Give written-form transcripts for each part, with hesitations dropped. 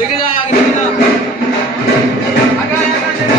দেখে যা আগে দেখে যা আগে আগে দেখে যা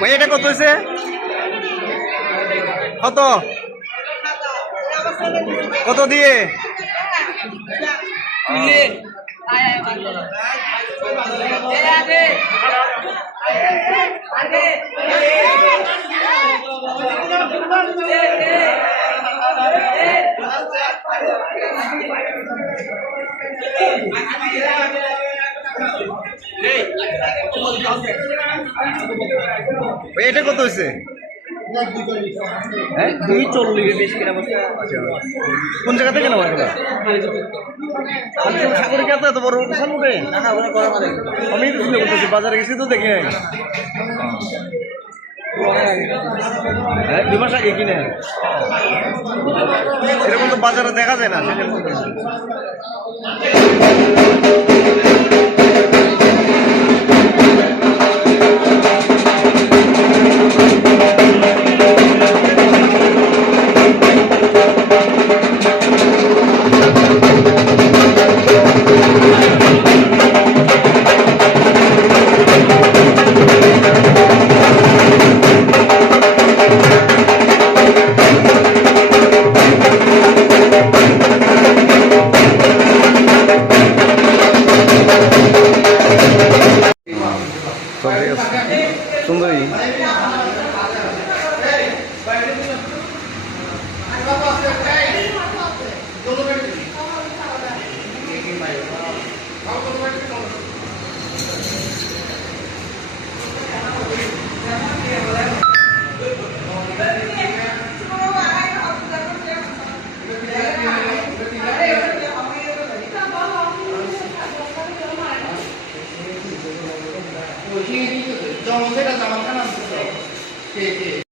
ভাই এটা কত হয়েছে? কত কত দিয়ে? এটা কত হয়েছে? হ্যাঁ 240 বেশি কিনা বলছে। কোন জায়গা থেকে নেওয়া এগুলো? সাগরে কে এত বড় বিশাল উঠে? না না ওরা করা মানে আমি তো শুনে বলতেছি বাজারে গেছি তো দেখে। হ্যাঁ 2 মাস আগে কিনে এরকম তো বাজারে দেখা যায় না। সুন্দরী 정세가 나만 하나 있어.